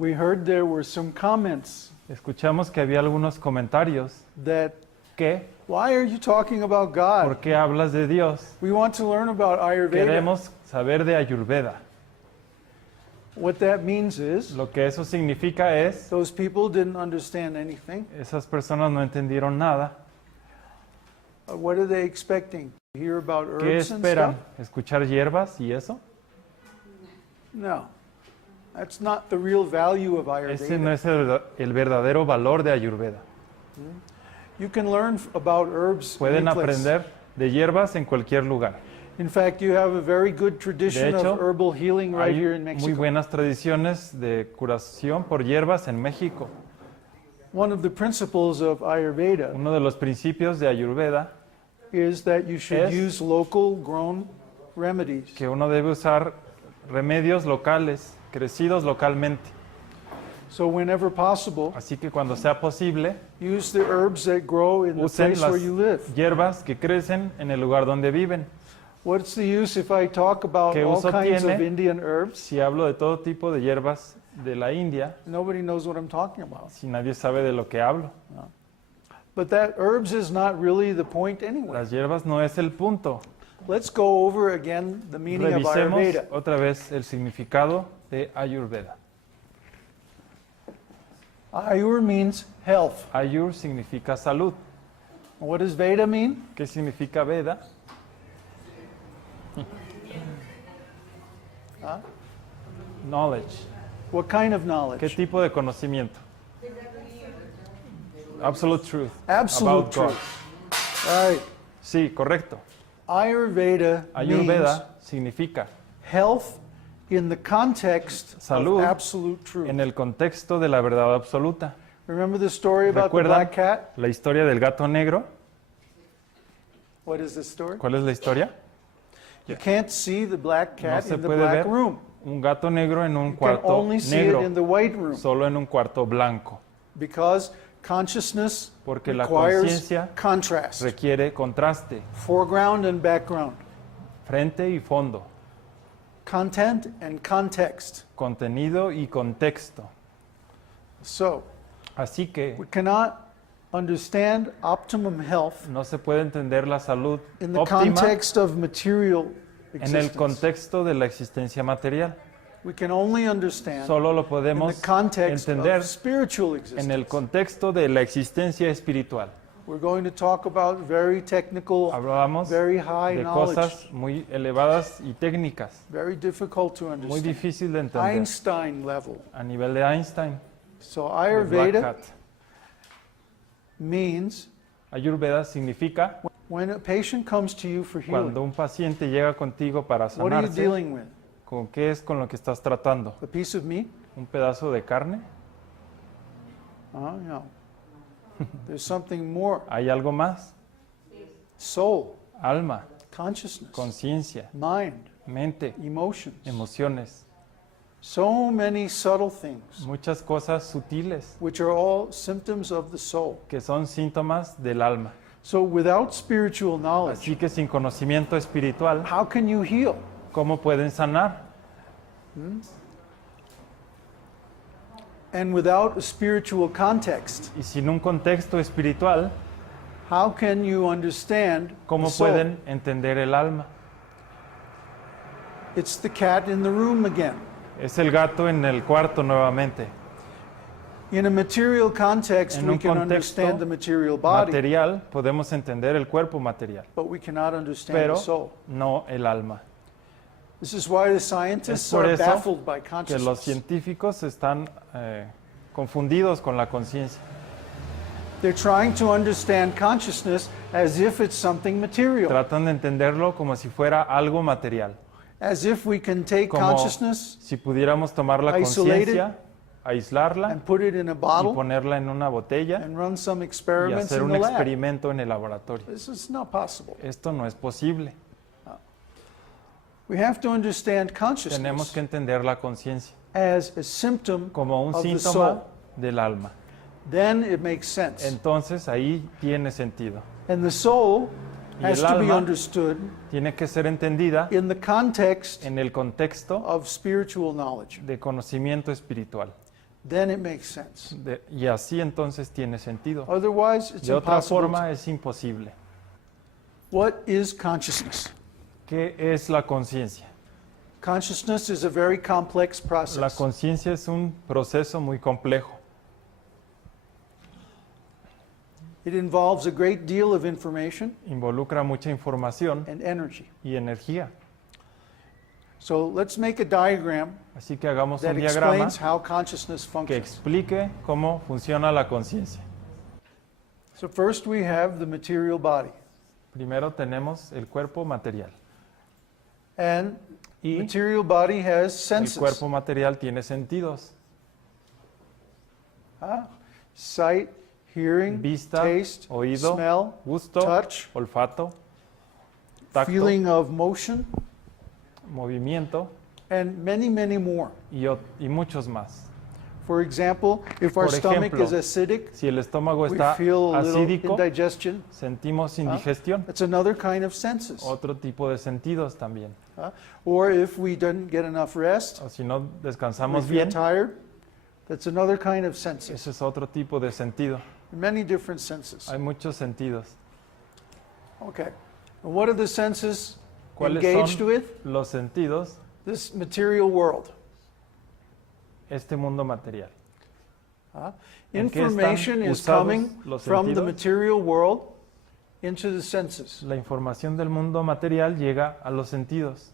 We heard there were some comments Escuchamos que había algunos comentarios that, que, why are you talking about God? ¿por qué hablas de Dios? We want to learn about Ayurveda. Queremos saber de Ayurveda. What that means is, Lo que eso significa es, those people didn't understand anything. esas personas no entendieron nada. What are they expecting? To hear about ¿Qué herbs and esperan? stuff? ¿Escuchar hierbas y eso? No. That's not the real value of Ese no Ayurveda. es el verdadero valor de Ayurveda. You can learn about herbs Pueden any place. aprender de hierbas en cualquier lugar. In fact, you have a very good tradition De hecho, of herbal healing right here in Hay muy Mexico. buenas tradiciones de curación por hierbas en México. One of the principles of Ayurveda Uno de los principios de Ayurveda is that you should Es- use local grown remedies. que uno debe usar remedios locales, crecidos localmente. So whenever possible, Así que cuando sea posible, use the herbs that grow in the usen place where las you live. hierbas que crecen en el lugar donde viven. What's the use if I talk about ¿Qué all uso kinds of tiene? Indian herbs? Si hablo de todo tipo de hierbas de la India, Nobody knows what I'm talking about. si nadie sabe de lo que hablo. But that herbs is not really the point anyway. Las hierbas no es el punto. Let's go over again the meaning of Revisemos Ayurveda. otra vez el significado de Ayurveda. Ayur means health. Ayur significa salud. What does Veda mean? ¿Qué significa Veda? Knowledge. What kind of ¿Qué knowledge? tipo de conocimiento? Absolute truth. Absolute About God. truth. Right. Sí, correcto. Ayurveda means Ayurveda significa health in the context Salud of absolute truth. en el contexto de la verdad absoluta. Remember the story about the ¿Recuerdan black cat? la historia del gato negro? What is the story? ¿Cuál es la historia? You can't see the black No cat se in the puede black ver room. un gato negro en un You can cuarto only see it negro, in the white room solo en un cuarto blanco, because consciousness porque la requires conciencia contrast, requiere contraste, foreground and background, frente y fondo, content and context. contenido y contexto. So, Así que we cannot understand optimum health no se puede entender la salud in the óptima context of material en el existence. contexto de la existencia material. We can only understand Solo lo in podemos the context entender of spiritual en existence. el contexto de la existencia espiritual. We're going to talk about very technical, Hablamos very high de knowledge, cosas muy elevadas y técnicas, very difficult to muy understand. difícil de entender, Einstein level. a nivel de Einstein, So de Black Ayurveda Hat. means Ayurveda significa when a patient comes to you for healing, cuando un paciente llega contigo para what are you sanarse, dealing with? ¿con qué es con lo que estás tratando? A piece of meat? ¿Un pedazo de carne? No. There's something more. ¿Hay algo más? Soul, Alma, consciousness, conciencia, mind, mente, emotions. emociones, So many subtle things, muchas cosas sutiles which are all symptoms of the soul. que son síntomas del alma. So without spiritual knowledge, Así que sin conocimiento espiritual, how can you heal? ¿cómo pueden sanar? And without a spiritual context, Y sin un contexto espiritual, how can you understand ¿cómo the soul? pueden entender el alma? It's the cat in the room again. Es el gato en el cuarto nuevamente. In a material context, En we un can contexto understand the material body, material podemos entender el cuerpo material, but we cannot understand pero the soul. no el alma. This is why the scientists Es por are eso baffled by Que los consciousness. científicos están confundidos con la conciencia. They're trying to understand consciousness as if it's something material, Tratan de entenderlo como si fuera algo material, as if we can take como consciousness si pudiéramos tomar la isolated conciencia, aislarla and put it in a y bottle ponerla en una botella and run some y experiments hacer in un the lab. experimento en el laboratorio. This is not possible. Esto no es posible. We have to understand Tenemos consciousness que entender la conciencia as a symptom como un of the síntoma soul. del alma. Then it makes sense. Entonces ahí tiene sentido. And the soul Y has el to be alma understood tiene que ser entendida in the context en el contexto of spiritual knowledge. de conocimiento espiritual. then it makes sense. Y así entonces tiene sentido. Otherwise, it's De otra impossible. forma es imposible. What is consciousness? ¿Qué es la conciencia? Consciousness is a very complex La process. conciencia es un proceso muy complejo. It involves a great deal of information Involucra mucha información and energy. y energía. So let's make a diagram Así que hagamos that un diagrama explains how consciousness que functions. explique cómo funciona la conciencia. So first we have the material body. Primero tenemos el cuerpo material. And Y material body has el senses. cuerpo material tiene sentidos. Sight, hearing, Vista, taste, oído, smell, gusto, touch, olfato, tacto, feeling of motion, movimiento and many, many more. y muchos más. For example, if our Por stomach ejemplo, is acidic, Si el estómago we está feel a little acídico, indigestion. sentimos indigestión. That's another kind of senses. Otro tipo de sentidos también. Or if we didn't get enough rest, O si no we descansamos feel bien, tired, that's another kind of senses. ese es otro tipo de sentido. Many different senses. Hay muchos sentidos. Okay. And what are the senses ¿Cuáles engaged son with? los sentidos? This material world. Este mundo material. ¿En ¿En qué Information están is usados coming los from the sentidos? material world into the senses. La información del mundo material llega a los sentidos.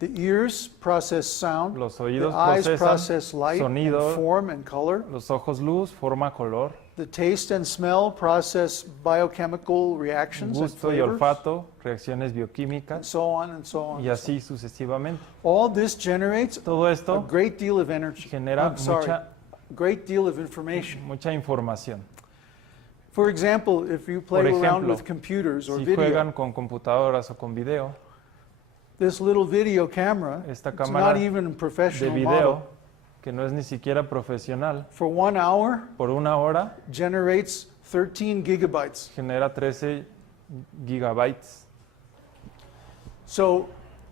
The ears process sound, Los the oídos eyes procesan process light and sonido, form and color, los ojos luz, forma, color, the taste and smell process biochemical reactions and gusto y flavors, olfato, reacciones and bioquímicas so on and so on. y así sucesivamente. All this generates Todo a esto great deal of energy. genera I'm sorry, mucha, a great deal of information. mucha información. For example, if you play Por around ejemplo, with computers or Si video, juegan con computadoras o con video, this little video camera, esta it's cámara not even a de professional video, model, que no es ni siquiera profesional, for 1 hour por una hora generates 13 gigabytes. genera 13 gigabytes. So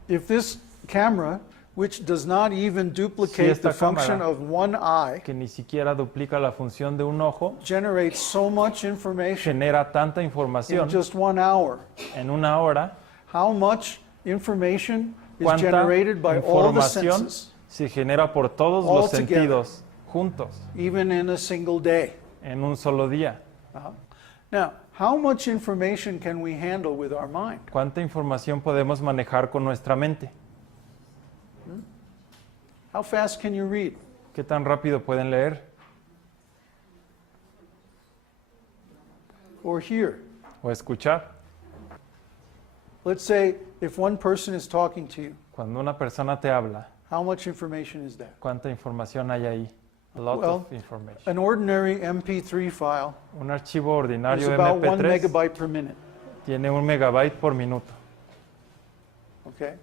if this camera, which does not even duplicate esta the function cámara- of one eye, Que ni siquiera duplica la función de un ojo, generates so much information genera tanta in información just 1 hour, en una hora. how much information is ¿Cuánta generated by all the información senses, se genera por todos all los together. sentidos juntos even in a single day? en un solo día? Now, how much information can we handle with our mind? ¿Cuánta información podemos manejar con nuestra mente? How fast can you read? ¿Qué tan rápido pueden leer Or hear? o escuchar? Let's say if one person is talking to you, Cuando una persona te habla, how much information is that? ¿cuánta información hay ahí? A lot Well, of information. An ordinary MP3 file Un archivo is ordinario about 1 MP3 megabyte per minute. tiene 1 megabyte por minuto. Okay?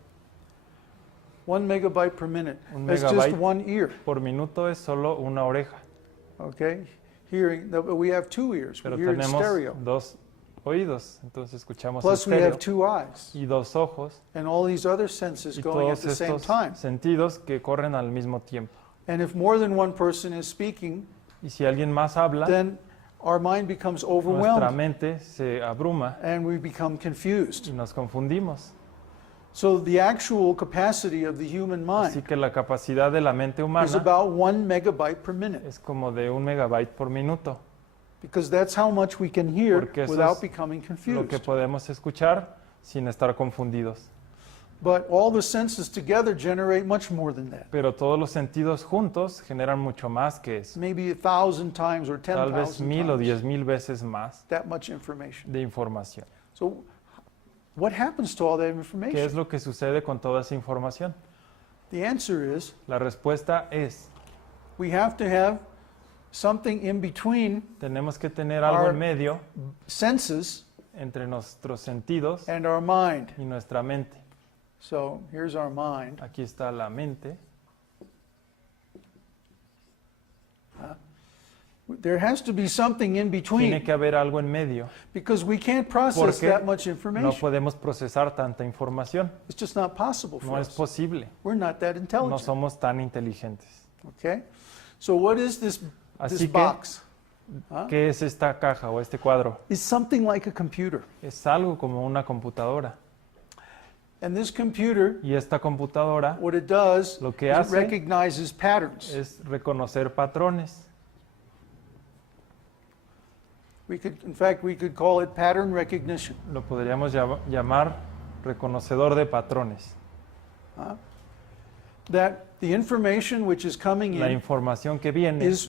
1 megabyte per minute. Un That's just megabyte. one ear. Por minuto es solo una oreja, Okay? Hearing, but we have 2 ears. We pero hear in tenemos stereo. 2 oídos, entonces escuchamos Plus we estéreo have 2 eyes. y 2 ojos And all these other senses y going at todos the same estos time. sentidos que corren al mismo tiempo. And if more than one person is speaking, Y si alguien más habla, then our mind becomes nuestra overwhelmed mente se abruma and we become y confused. nos confundimos. So the actual capacity of the human Así mind que la capacidad de la mente is humana about 1 megabyte per minute, es como de 1 megabyte por minuto, because that's how much we can hear Porque eso without es becoming lo que confused. podemos escuchar sin estar confundidos. But all the senses together generate much more than that. Pero todos los sentidos juntos generan mucho más que eso. Maybe 1,000 times or Tal vez 10,000 1000 o times 10,000 veces más that much information. de información. So what happens to all that ¿Qué es information? lo que sucede con toda esa información? The answer is La respuesta es, we have to have something in between tenemos que tener algo Our- en medio senses entre nuestros sentidos and our mind. y nuestra mente. So here's our mind. Aquí está la mente. There has to be something in Tiene between que haber algo en medio, because we can't process porque that much no information. podemos procesar tanta información. It's just not possible No for es us. posible. We're not that No intelligent. somos tan inteligentes. Okay? So what is this Así que, box? ¿qué es esta caja o este cuadro? It's something like a computer. Es algo como una computadora. And this computer, Y esta computadora what it does Lo que is it hace recognizes patterns. es reconocer patrones. In fact, we could call it pattern recognition. Lo podríamos llamar reconocedor de patrones. That the information which is coming La in información que viene is